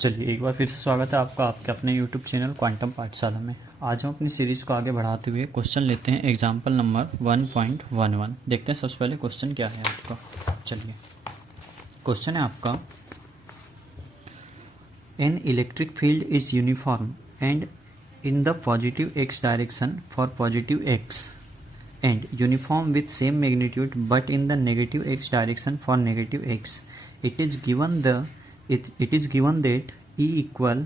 चलिए एक बार फिर से स्वागत है आपका आपके अपने YouTube चैनल क्वांटम पाठशाला में। आज हम अपनी सीरीज़ को आगे बढ़ाते हुए क्वेश्चन लेते हैं एग्जाम्पल नंबर 1.11। देखते हैं सबसे पहले क्वेश्चन क्या है आपका। चलिए क्वेश्चन है आपका, an electric field is uniform and in the positive x direction for positive x and uniform with same magnitude but in the negative x direction for negative x। It is given that E equal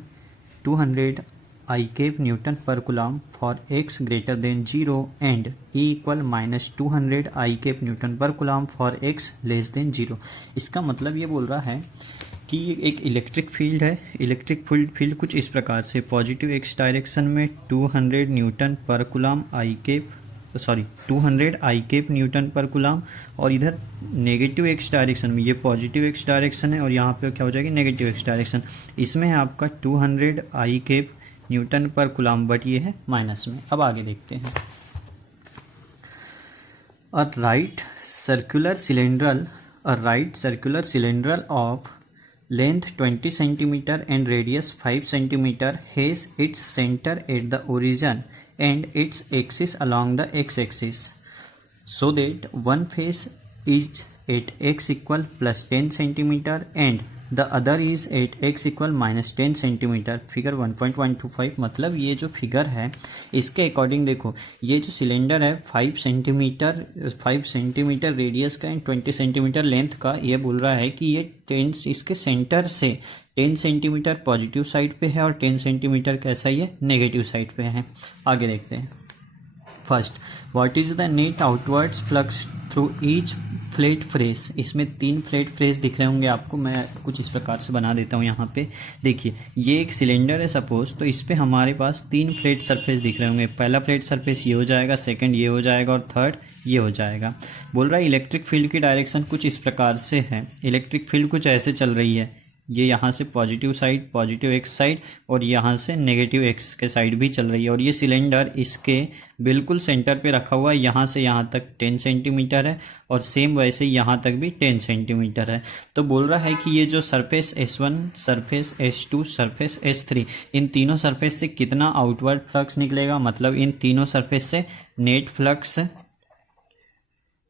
200 I cap Newton per coulomb for x greater than 0 and E equal minus 200 I cap Newton per coulomb for x less than 0। इसका मतलब ये बोल रहा है कि ये एक electric field है। इलेक्ट्रिक फील्ड कुछ इस प्रकार से, पॉजिटिव x डायरेक्शन में 200 Newton per coulomb I cap 200 i cap newton per coulomb, और इधर नेगेटिव x डायरेक्शन में, ये पॉजिटिव x डायरेक्शन है और यहाँ पे क्या हो जाएगी नेगेटिव x डायरेक्शन, इसमें है आपका 200 i cap newton per coulomb, but ये है माइनस में। अब आगे देखते हैं। A right circular cylindrical of length 20 centimeter and radius 5 centimeter has its center at the origin and its axis along the x-axis, so that one face is at x equal plus 10 centimeter and the other is at x equal minus 10 centimeter। Figure 1.125। मतलब ये जो figure है इसके according देखो, ये जो cylinder है 5 centimetre radius का एंड 20 सेंटीमीटर लेंथ का, ये बोल रहा है कि ये 10 इसके सेंटर से 10 सेंटीमीटर पॉजिटिव साइड पे है और 10 सेंटीमीटर कैसा ये नेगेटिव साइड पे है। आगे देखते हैं। First, what is the net outwards flux through each flat fresh. इसमें 3 फ्लैट फ्रेस दिख रहे होंगे आपको, मैं कुछ इस प्रकार से बना देता हूँ। यहाँ पे देखिए, ये एक सिलेंडर है सपोज, तो इस पे हमारे पास 3 फ्लैट सरफेस दिख रहे होंगे। पहला फ्लैट सरफेस ये हो जाएगा, सेकंड ये हो जाएगा और थर्ड ये हो जाएगा। बोल रहा है इलेक्ट्रिक फील्ड की डायरेक्शन कुछ इस प्रकार से है। इलेक्ट्रिक फील्ड कुछ ऐसे चल रही है, ये यहाँ से positive side, positive x side, और यहाँ से नेगेटिव एक्स के साइड भी चल रही है। और ये सिलेंडर इसके बिल्कुल सेंटर पे रखा हुआ है, यहाँ से यहाँ तक 10 सेंटीमीटर है और सेम वैसे यहाँ तक भी 10 सेंटीमीटर है। तो बोल रहा है कि ये जो surface S1, surface S2, surface S3, इन तीनों सरफेस से कितना आउटवर्ड फ्लक्स निकलेगा। मतलब इन तीनों सरफेस से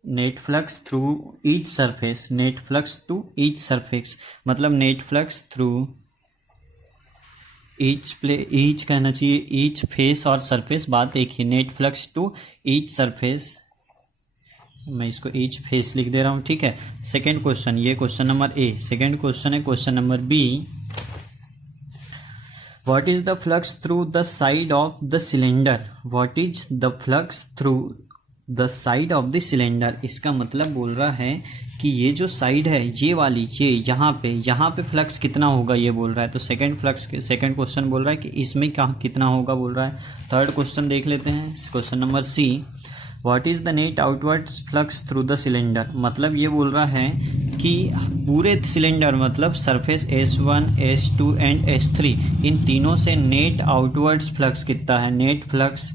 net flux through each surface, net flux to each surface, मतलब नेट फ्लक्स थ्रू ईच कहना चाहिए, ईच फेस और सरफेस बात एक ही। Net flux to each surface, मैं इसको ईच फेस लिख दे रहा हूँ, ठीक है। सेकेंड क्वेश्चन, ये question number A. Second question है question number B, what is the flux through the side of the cylinder. What is the flux through the side of the cylinder. इसका मतलब बोल रहा है कि ये जो साइड है, ये वाली, ये यहाँ पे फ्लक्स कितना होगा ये बोल रहा है। तो सेकंड क्वेश्चन बोल रहा है कि इसमें कितना होगा बोल रहा है। थर्ड क्वेश्चन देख लेते हैं, question number C, what is the net outward flux through the cylinder. मतलब ये बोल रहा है कि पूरे सिलेंडर, मतलब surface S1, S2 and S3, इन तीनों से नेट आउटवर्ड्स फ्लक्स कितना है। Net flux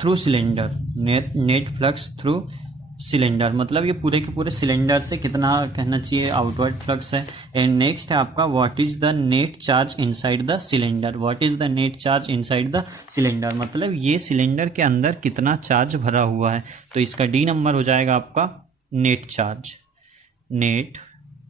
through cylinder, net flux through cylinder, मतलब ये पूरे के पूरे सिलेंडर से कितना कहना चाहिए आउटवर्ड फ्लक्स है। एंड नेक्स्ट है आपका, what is the net charge inside the cylinder. What is the net charge inside the cylinder, मतलब ये सिलेंडर के अंदर कितना चार्ज भरा हुआ है। तो इसका डी नंबर हो जाएगा आपका नेट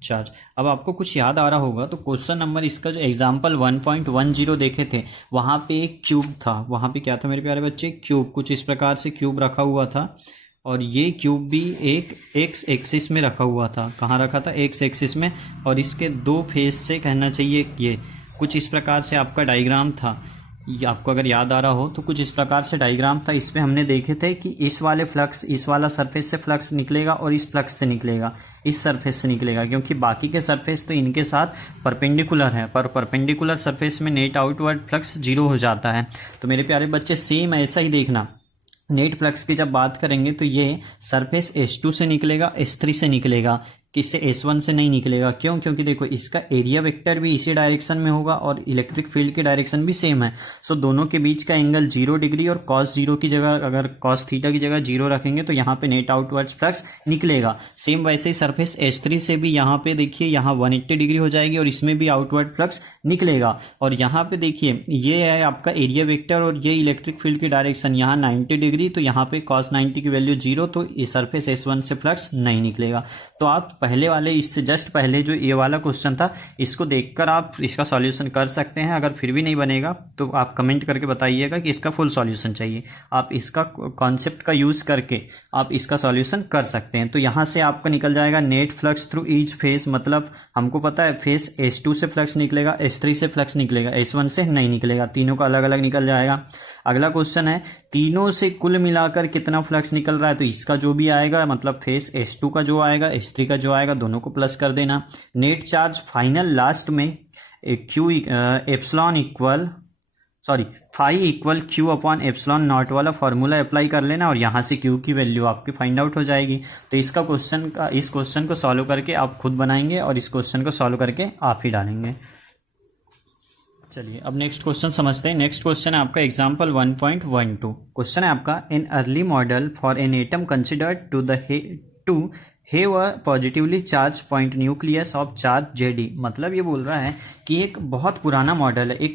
चार्ज। अब आपको कुछ याद आ रहा होगा तो क्वेश्चन नंबर इसका जो एग्जाम्पल 1.10 देखे थे, वहाँ पे एक क्यूब था। वहाँ पे क्या था मेरे प्यारे बच्चे, क्यूब, कुछ इस प्रकार से क्यूब रखा हुआ था, और ये क्यूब भी एक एक्स एक्सिस में रखा हुआ था। कहाँ रखा था, एक्स एक्सिस में, और इसके 2 फेस से कहना चाहिए ये कुछ इस प्रकार से आपका डायग्राम था। ये आपको अगर याद आ रहा हो तो कुछ इस प्रकार से डायग्राम था। इसमें हमने देखे थे कि इस वाला सरफेस से फ्लक्स निकलेगा और इस फ्लक्स से निकलेगा, इस सरफेस से निकलेगा, क्योंकि बाकी के सरफेस तो इनके साथ परपेंडिकुलर है, पर परपेंडिकुलर सरफेस में नेट आउटवर्ड फ्लक्स 0 हो जाता है। तो मेरे प्यारे बच्चे सेम ऐसा ही देखना, नेट फ्लक्स की जब बात करेंगे तो ये सरफेस S2 से निकलेगा, S3 से निकलेगा। किससे, S1 से नहीं निकलेगा। क्यों? क्योंकि देखो इसका एरिया वेक्टर भी इसी डायरेक्शन में होगा और इलेक्ट्रिक फील्ड की डायरेक्शन भी सेम है। सो दोनों के बीच का एंगल 0 डिग्री, और cos 0 की जगह अगर cos थीटा की जगह 0 रखेंगे तो यहाँ पे नेट आउटवर्ड्स फ्लक्स निकलेगा। सेम वैसे ही सरफेस H3 से भी यहाँ पे देखिए यहाँ 180 डिग्री हो जाएगी और इसमें भी आउटवर्ड फ्लक्स निकलेगा। और यहाँ पे देखिए ये है आपका एरिया वेक्टर और ये इलेक्ट्रिक फील्ड की डायरेक्शन यहाँ 90 डिग्री, तो यहाँ पे cos 90 की वैल्यू 0, तो ये सरफेस S1 से फ्लक्स नहीं निकलेगा। तो आप पहले वाले, इससे जस्ट पहले जो ये वाला क्वेश्चन था, इसको देखकर आप इसका सॉल्यूशन कर सकते हैं। अगर फिर भी नहीं बनेगा तो आप कमेंट करके बताइएगा कि इसका फुल सॉल्यूशन चाहिए। आप इसका कॉन्सेप्ट का यूज करके आप इसका सॉल्यूशन कर सकते हैं। तो यहाँ से आपका निकल जाएगा net flux through each face, मतलब हमको पता है फेस S2 से फ्लक्स निकलेगा, S3 से फ्लक्स निकलेगा, S1 से नहीं निकलेगा, तीनों का अलग अलग निकल जाएगा। अगला क्वेश्चन है तीनों से कुल मिलाकर कितना फ्लक्स निकल रहा है, तो इसका जो भी आएगा, मतलब फेस S2 का जो आएगा, S3 का जो आएगा, दोनों को प्लस कर देना। नेट चार्ज फाइनल लास्ट में Q epsilon equal phi equal Q upon epsilon naught वाला फॉर्मूला अप्लाई कर लेना और यहाँ से क्यू की वैल्यू आपकी फाइंड आउट हो जाएगी। तो इस क्वेश्चन को सॉल्व करके आप खुद बनाएंगे और इस क्वेश्चन को सॉल्व करके आप ही डालेंगे। चलिए अब नेक्स्ट क्वेश्चन समझते हैं। नेक्स्ट क्वेश्चन है आपका एग्जांपल 1.12। क्वेश्चन है आपका in early model for an atom considered to have a positively charge point nucleus of charge Jd। मतलब ये बोल रहा है कि एक बहुत पुराना मॉडल है,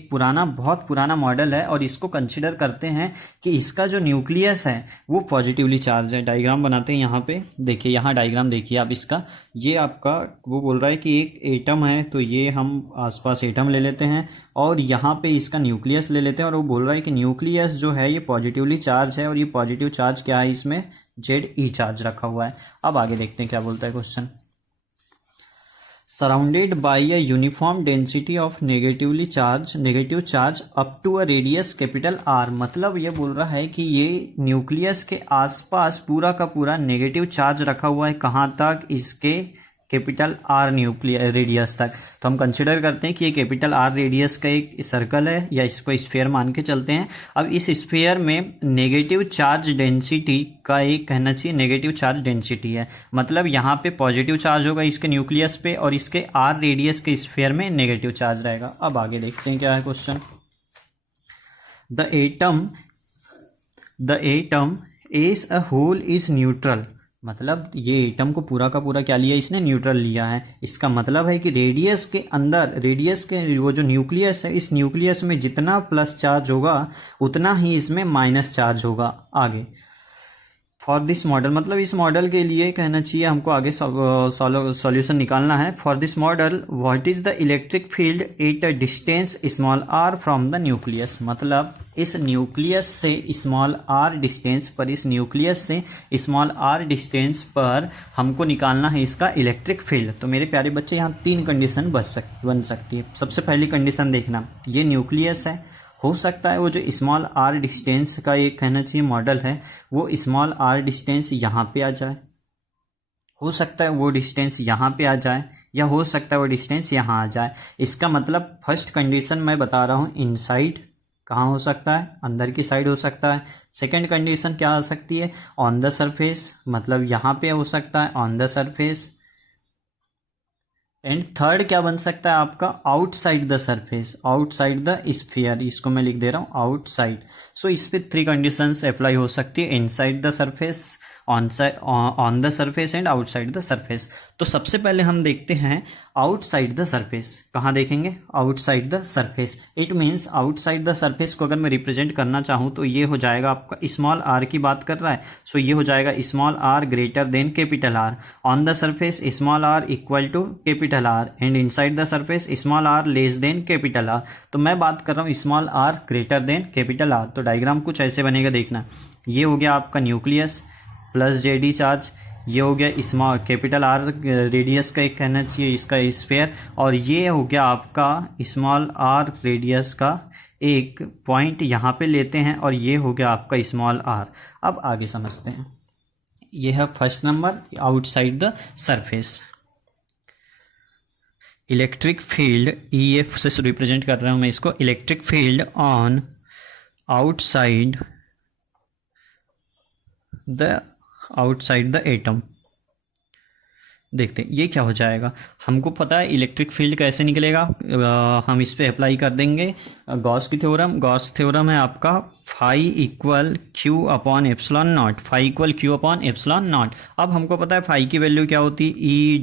बहुत पुराना मॉडल है और इसको कंसिडर करते हैं कि इसका जो न्यूक्लियस है वो पॉजिटिवली चार्ज है। डायग्राम बनाते हैं यहाँ पे, देखिए यहाँ डायग्राम देखिए आप इसका। ये आपका वो बोल रहा है कि एक एटम है, तो ये हम आसपास एटम ले लेते हैं और यहाँ पे इसका न्यूक्लियस ले लेते हैं और वो बोल रहा है कि न्यूक्लियस जो है ये पॉजिटिवली चार्ज है और ये पॉजिटिव चार्ज क्या है, इसमें Ze चार्ज रखा हुआ है। अब आगे देखते हैं क्या बोलता है question. Surrounded by a uniform density of negative charge up to a radius capital R। मतलब ये बोल रहा है कि ये न्यूक्लियस के आसपास पूरा का पूरा नेगेटिव चार्ज रखा हुआ है। कहाँ तक? इसके कैपिटल R न्यूक्लियर रेडियस तक। तो हम कंसिडर करते हैं कि ये कैपिटल R रेडियस का एक सर्कल है या इसको स्फीयर मान के चलते हैं। अब इस स्फीयर में नेगेटिव चार्ज डेंसिटी का एक कहना चाहिए नेगेटिव चार्ज डेंसिटी है, मतलब यहाँ पे पॉजिटिव चार्ज होगा इसके न्यूक्लियस पे और इसके R रेडियस के स्फीयर में नेगेटिव चार्ज रहेगा। अब आगे देखते हैं क्या है question. The atom as a whole is neutral. मतलब ये एटम को पूरा का पूरा क्या लिया, इसने न्यूट्रल लिया है। इसका मतलब है कि रेडियस के वो जो न्यूक्लियस है, इस न्यूक्लियस में जितना प्लस चार्ज होगा उतना ही इसमें माइनस चार्ज होगा। आगे फॉर दिस मॉडल, मतलब इस मॉडल के लिए कहना चाहिए हमको आगे सॉल्यूशन निकालना है। For this model what is the electric field at a distance small r from the nucleus. मतलब इस न्यूक्लियस से स्मॉल r डिस्टेंस पर हमको निकालना है इसका इलेक्ट्रिक फील्ड। तो मेरे प्यारे बच्चे यहाँ 3 कंडीशन बन सकती है। सबसे पहली कंडीशन देखना, ये न्यूक्लियस है, हो सकता है वो जो स्मॉल r डिस्टेंस का एक कहना चाहिए मॉडल है वो स्मॉल r डिस्टेंस यहाँ पे आ जाए, हो सकता है वो डिस्टेंस यहाँ पे आ जाए, या हो सकता है वो डिस्टेंस यहाँ आ जाए। इसका मतलब फर्स्ट कंडीशन मैं बता रहा हूँ इनसाइड, कहाँ हो सकता है, अंदर की साइड हो सकता है। सेकंड कंडीशन क्या आ सकती है, ऑन द सरफेस, मतलब यहाँ पे हो सकता है on the surface. And third क्या बन सकता है आपका, outside the surface, outside the sphere. इसको मैं लिख दे रहा हूँ आउटसाइड। सो इस पे 3 कंडीशंस अप्लाई हो सकती है, inside the surface, on the surface and outside the surface. तो सबसे पहले हम देखते हैं आउटसाइड द सरफेस। कहाँ देखेंगे, outside the surface. It means outside the surface को अगर मैं रिप्रेजेंट करना चाहूँ तो ये हो जाएगा आपका स्मॉल r की बात कर रहा है, सो ये हो जाएगा small r greater than capital R। On the surface small r equal to capital R and inside the surface small r less than capital R। तो मैं बात कर रहा हूँ small r greater than capital R। तो diagram कुछ ऐसे बनेगा, देखना। ये हो गया आपका न्यूक्लियस प्लस Jd चार्ज, ये हो गया स्मॉल कैपिटल R रेडियस का एक कहना चाहिए इसका स्फीयर, और ये हो गया आपका स्मॉल r रेडियस का एक पॉइंट यहाँ पे लेते हैं, और ये हो गया आपका स्मॉल r। अब आगे समझते हैं। ये है first number outside the surface. Electric field EF से रिप्रेजेंट कर रहा हूँ मैं इसको, electric field on outside the atom. देखते हैं ये क्या हो जाएगा। हमको पता है इलेक्ट्रिक फील्ड कैसे निकलेगा, हम इस पे अप्लाई कर देंगे गॉस की थ्योरम। गॉस थ्योरम है आपका phi equal Q upon epsilon not, phi equal Q upon epsilon naught. अब हमको पता है फाई की वैल्यू क्या होती है, ई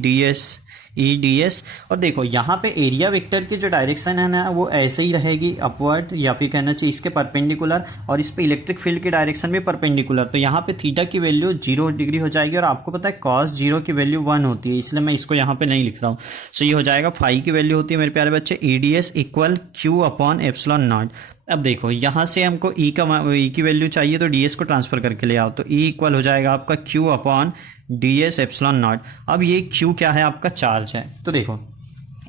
डी एस। और देखो यहाँ पे एरिया वेक्टर की जो डायरेक्शन है ना वो ऐसे ही रहेगी, अपवर्ड, या फिर कहना चाहिए इसके परपेंडिकुलर, और इस पे इलेक्ट्रिक फील्ड की डायरेक्शन भी परपेंडिकुलर। तो यहाँ पे थीटा की वैल्यू 0 डिग्री हो जाएगी, और आपको पता है कॉस 0 की वैल्यू 1 होती है, इसलिए मैं इसको यहाँ पे नहीं लिख रहा हूँ। सो ये हो जाएगा फाई की वैल्यू होती है मेरे प्यारे बच्चे ई D S equal Q upon epsilon naught. अब देखो यहाँ से हमको ई की वैल्यू चाहिए, तो डी एस को ट्रांसफर करके ले आओ, तो ई इक्वल हो जाएगा आपका Q upon D S epsilon naught. अब ये क्यू क्या है, आपका चार्ज है। तो देखो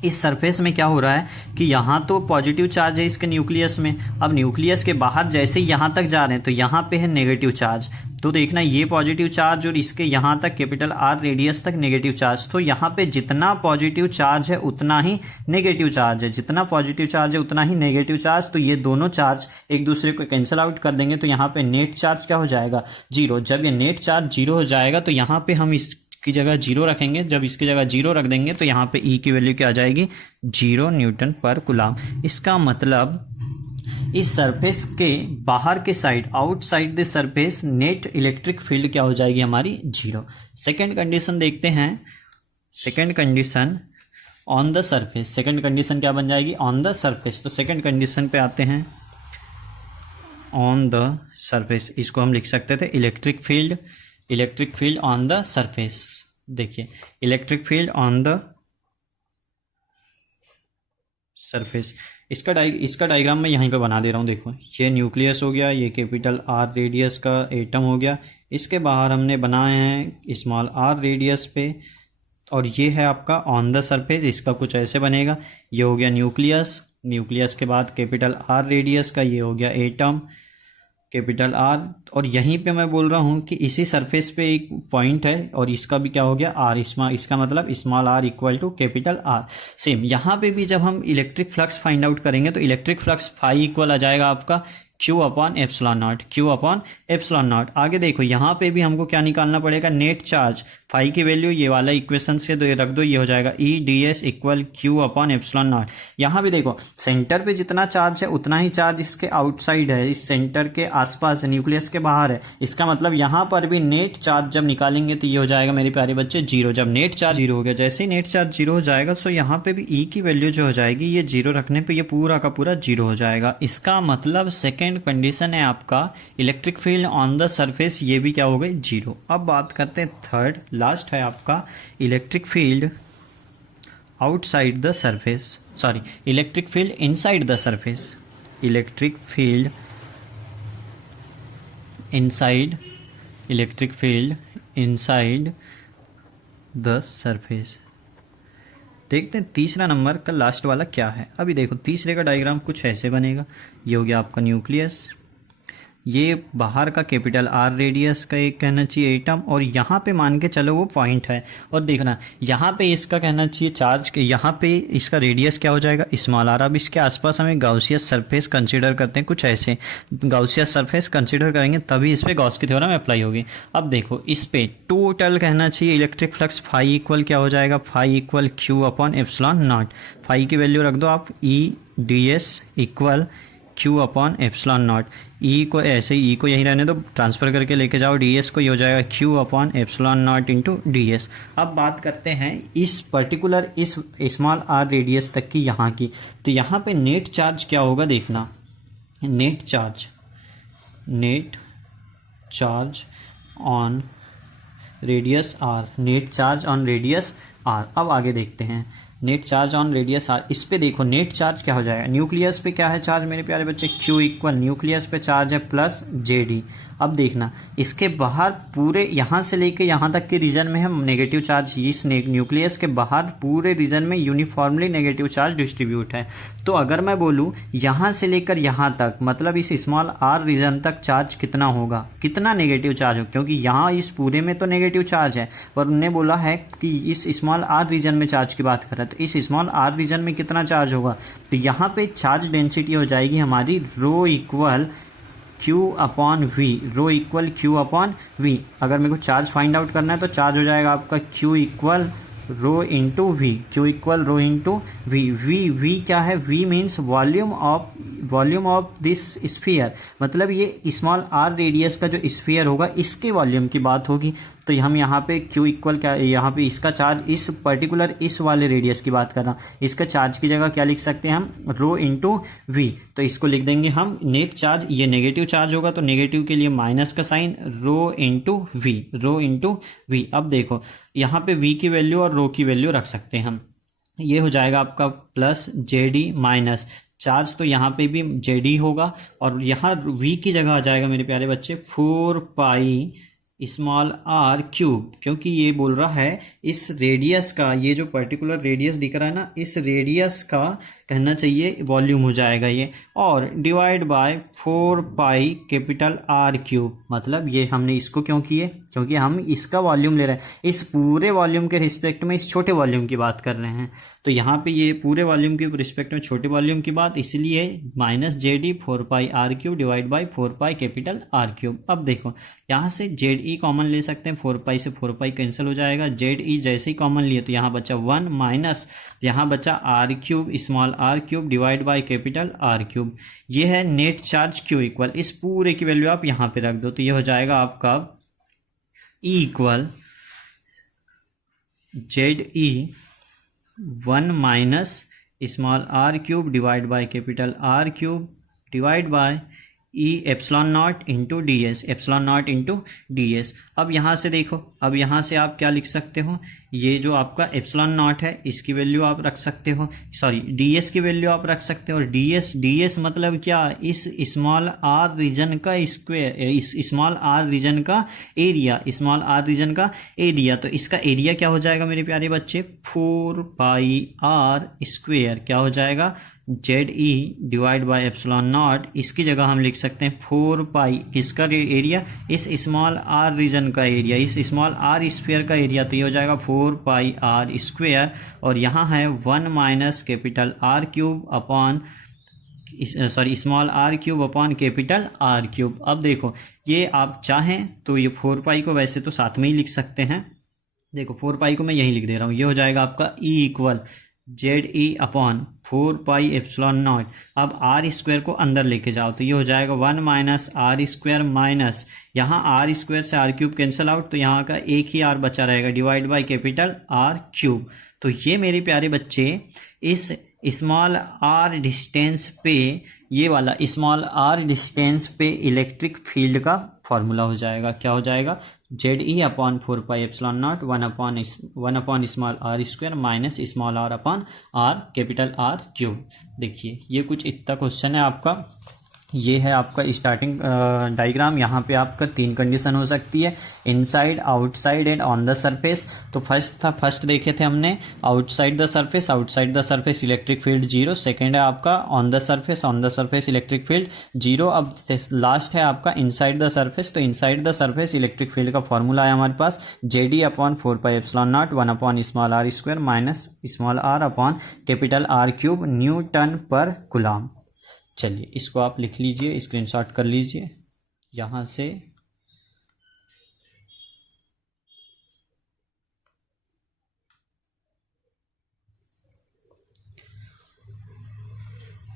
इस सरफेस में क्या हो रहा है कि यहाँ तो पॉजिटिव चार्ज है इसके न्यूक्लियस में, अब न्यूक्लियस के बाहर जैसे ही यहाँ तक जा रहे हैं तो यहाँ पे है नेगेटिव चार्ज। तो देखना ये पॉजिटिव चार्ज और इसके यहाँ तक कैपिटल आर रेडियस तक नेगेटिव चार्ज। तो यहाँ पे जितना पॉजिटिव चार्ज है उतना ही नेगेटिव चार्ज है, जितना पॉजिटिव चार्ज है उतना ही नेगेटिव चार्ज। तो ये दोनों चार्ज एक दूसरे को कैंसिल आउट कर देंगे, तो यहाँ पे नेट चार्ज क्या हो जाएगा, 0। जब ये नेट चार्ज 0 हो जाएगा तो यहाँ पे हम की जगह 0 रखेंगे। जब इसकी जगह 0 रख देंगे तो यहाँ पे ई की वैल्यू क्या आ जाएगी, 0 न्यूटन पर कूलम। इसका मतलब इस सरफेस के बाहर के side, outside the surface, net electric field क्या हो जाएगी हमारी, 0। सेकेंड कंडीशन देखते हैं, second condition on the surface. Second condition क्या बन जाएगी, ऑन द सरफेस। तो सेकेंड कंडीशन पे आते हैं, ऑन द सरफेस। इसको हम लिख सकते थे electric field on the surface. देखिए electric field on the surface, इसका डायग्राम मैं यहीं पे बना दे रहा हूँ। देखो ये न्यूक्लियस हो गया, ये कैपिटल आर रेडियस का एटम हो गया, इसके बाहर हमने बनाए हैं स्मॉल आर रेडियस पे, और ये है आपका ऑन द सरफेस। इसका कुछ ऐसे बनेगा, ये हो गया न्यूक्लियस के बाद कैपिटल आर रेडियस का, ये हो गया एटम कैपिटल आर, और यहीं पे मैं बोल रहा हूँ कि इसी सरफेस पे एक पॉइंट है और इसका भी क्या हो गया आर, इसका मतलब small R equal to capital R. Same यहाँ पे भी जब हम इलेक्ट्रिक फ्लक्स फाइंड आउट करेंगे तो इलेक्ट्रिक फ्लक्स फाई इक्वल आ जाएगा आपका क्यू अपॉन एप्सिलॉन नॉट। आगे देखो यहाँ पे भी हमको क्या निकालना पड़ेगा, नेट चार्ज। फाई की वैल्यू ये वाला इक्वेशन से रख दो, ये हो जाएगा ई D S equal Q upon epsilon not. यहाँ भी देखो सेंटर पे जितना चार्ज है उतना ही चार्ज इसके आउटसाइड है, इस सेंटर के आसपास, न्यूक्लियस के बाहर है। इसका मतलब यहाँ पर भी नेट चार्ज जब निकालेंगे तो ये हो जाएगा मेरे प्यारे बच्चे 0। जब नेट चार्ज 0 हो गया, जैसे ही नेट चार्ज 0 हो जाएगा तो यहाँ पे भी ई की वैल्यू जो हो जाएगी ये 0 रखने पे ये पूरा का पूरा 0 हो जाएगा। इसका मतलब सेकेंड कंडीशन है आपका electric field on the surface, ये भी क्या हो गई 0। अब बात करते हैं थर्ड, लास्ट है आपका electric field outside the surface, sorry electric field inside the surface, electric field inside the surface. देखते हैं तीसरा नंबर का लास्ट वाला क्या है। अभी देखो तीसरे का डायग्राम कुछ ऐसे बनेगा, ये हो गया आपका न्यूक्लियस, ये बाहर का कैपिटल आर रेडियस का एक कहना चाहिए एटम, और यहाँ पे मान के चलो वो पॉइंट है। और देखना यहाँ पे इसका कहना चाहिए चार्ज के, यहाँ पे इसका रेडियस क्या हो जाएगा स्मॉल आर। अब इसके आसपास हमें गाउसियस सरफेस कंसीडर करते हैं, कुछ ऐसे गाउसियस सरफेस कंसीडर करेंगे तभी इस पर गॉस की थ्योरम अप्लाई होगी। अब देखो इस पे टोटल कहना चाहिए इलेक्ट्रिक फ्लक्स फाई इक्वल क्या हो जाएगा, phi equal Q upon epsilon not. Phi की वैल्यू रख दो आप E D S equal Q upon epsilon nought. E को ऐसे ही, ई को यहीं रहने दो, ट्रांसफर करके लेके जाओ डी एस को, ये हो जाएगा Q upon epsilon naught into D S. अब बात करते हैं इस पर्टिकुलर इस स्मॉल आर रेडियस तक की यहाँ की, तो यहाँ पे नेट चार्ज क्या होगा देखना, net charge on radius R, net charge on radius R. अब आगे देखते हैं net charge on radius R. इस पे देखो नेट चार्ज क्या हो जाएगा, न्यूक्लियस पे क्या है चार्ज मेरे प्यारे बच्चे, Q इक्वल न्यूक्लियस पे चार्ज है प्लस JD। अब देखना इसके बाहर पूरे यहाँ से लेके यहाँ तक के रीजन में हम नेगेटिव चार्ज, इस न्यूक्लियस के बाहर पूरे रीजन में यूनिफॉर्मली नेगेटिव चार्ज डिस्ट्रीब्यूट है। तो अगर मैं बोलूँ यहाँ से लेकर यहाँ तक, मतलब इस स्मॉल आर रीजन तक चार्ज कितना होगा, कितना नेगेटिव चार्ज हो, क्योंकि यहाँ इस पूरे में तो नेगेटिव चार्ज है, पर उन्होंने बोला है कि इस स्मॉल आर रीजन में चार्ज की बात कर रहा है, तो इस स्मॉल आर रीजन में कितना चार्ज होगा, तो यहाँ पे चार्ज डेंसिटी हो जाएगी हमारी rho equal Q upon V, rho equal Q upon V। अगर मेरे को चार्ज फाइंड आउट करना है तो चार्ज हो जाएगा आपका Q equal rho into V, Q equal rho into V. V क्या है? V means volume of this sphere, मतलब ये स्मॉल आर रेडियस का जो स्फीयर होगा इसके वॉल्यूम की बात होगी। तो हम यहाँ पे क्यू इक्वल क्या, यहाँ पे इसका चार्ज, इस पर्टिकुलर इस वाले रेडियस की बात कर रहा हूँ, इसका चार्ज की जगह क्या लिख सकते हैं हम? Rho into V. तो इसको लिख देंगे हम नेट चार्ज, ये नेगेटिव चार्ज होगा तो नेगेटिव के लिए माइनस का sign, rho into V, rho into V. अब देखो यहाँ पे वी की वैल्यू और रो की वैल्यू रख सकते हैं हम, ये हो जाएगा आपका प्लस जेडी माइनस चार्ज, तो यहाँ पे भी जेडी होगा और यहाँ वी की जगह आ जाएगा मेरे प्यारे बच्चे 4 पाई स्मॉल आर क्यूब, क्योंकि ये बोल रहा है इस रेडियस का, ये जो पर्टिकुलर रेडियस दिख रहा है ना, इस रेडियस का कहना चाहिए वॉल्यूम हो जाएगा ये, और divide by 4 pi capital R cube. मतलब ये हमने इसको क्यों किए? क्योंकि हम इसका वॉल्यूम ले रहे हैं, इस पूरे वॉल्यूम के रिस्पेक्ट में इस छोटे वॉल्यूम की बात कर रहे हैं। तो यहाँ पे ये पूरे वॉल्यूम के रिस्पेक्ट में छोटे वॉल्यूम की बात, इसलिए minus Z E 4 pi R cube divide by 4 pi capital R cube. अब देखो यहाँ से जेड ई कॉमन ले सकते हैं, 4 पाई से 4 पाई कैंसिल हो जाएगा, जेड ई जैसे ही कॉमन लिए तो यहाँ बचा 1 माइनस यहाँ बचा R cube small R cube divide by capital R cube. ये है नेट चार्ज क्यू इक्वल, इस पूरे की वैल्यू आप यहाँ पे रख दो तो ये हो जाएगा आपका E equal Z E 1 minus small R cube divide by capital R cube divide by E epsilon naught into D S, epsilon naught into D S. अब यहाँ से देखो, अब यहाँ से आप क्या लिख सकते हो? ये जो आपका एप्सिलॉन नॉट है इसकी वैल्यू आप रख सकते हो, सॉरी डी एस की वैल्यू आप रख सकते हो। और डी एस मतलब क्या? इस स्मॉल आर रीजन का स्क्वायर, इस स्मॉल आर रीजन का एरिया, स्मॉल आर रीजन का एरिया। तो इसका एरिया क्या हो जाएगा मेरे प्यारे बच्चे? 4 पाई आर स्क्वायर, क्या हो जाएगा? Z E divide by epsilon not, इसकी जगह हम लिख सकते हैं 4 पाई, किसका एरिया? इस स्मॉल आर रीजन का एरिया, इस स्मॉल आर स्क्वायर का एरिया। तो ये हो जाएगा 4 पाई आर स्क्वायर, और यहाँ है 1 minus capital R cube upon, sorry small R cube upon capital R cube. अब देखो ये आप चाहें तो ये 4 पाई को वैसे तो साथ में ही लिख सकते हैं, देखो 4 पाई को मैं यहीं लिख दे रहा हूँ, ये हो जाएगा आपका E equal Z E upon 4 pi epsilon naught. अब आर स्क्वायर को अंदर लेके जाओ तो ये हो जाएगा 1 माइनस आर स्क्वायर माइनस यहाँ आर स्क्वायर से आर क्यूब कैंसिल आउट, तो यहाँ का एक ही आर बचा रहेगा divide by capital R cube. तो ये मेरे प्यारे बच्चे इस स्मॉल आर डिस्टेंस पे, ये वाला स्मॉल आर डिस्टेंस पे इलेक्ट्रिक फील्ड का फॉर्मूला हो जाएगा। क्या हो जाएगा? Z E upon 4 pi epsilon not 1 upon small R square minus small R upon R capital R cube. देखिए ये कुछ इतना क्वेश्चन है आपका, ये है आपका स्टार्टिंग डायग्राम। यहाँ पे आपका 3 कंडीशन हो सकती है, inside, outside and on the surface. तो फर्स्ट देखे थे हमने outside the surface, outside the surface electric field 0। Second है आपका on the surface electric field 0। अब लास्ट है आपका इनसाइड द सरफेस, तो inside the surface electric field का फॉर्मूला है हमारे पास Z E upon 4 pi epsilon not 1 upon small R square minus small R upon capital R cube Newton पर coulomb. चलिए इसको आप लिख लीजिए, स्क्रीनशॉट कर लीजिए यहाँ से।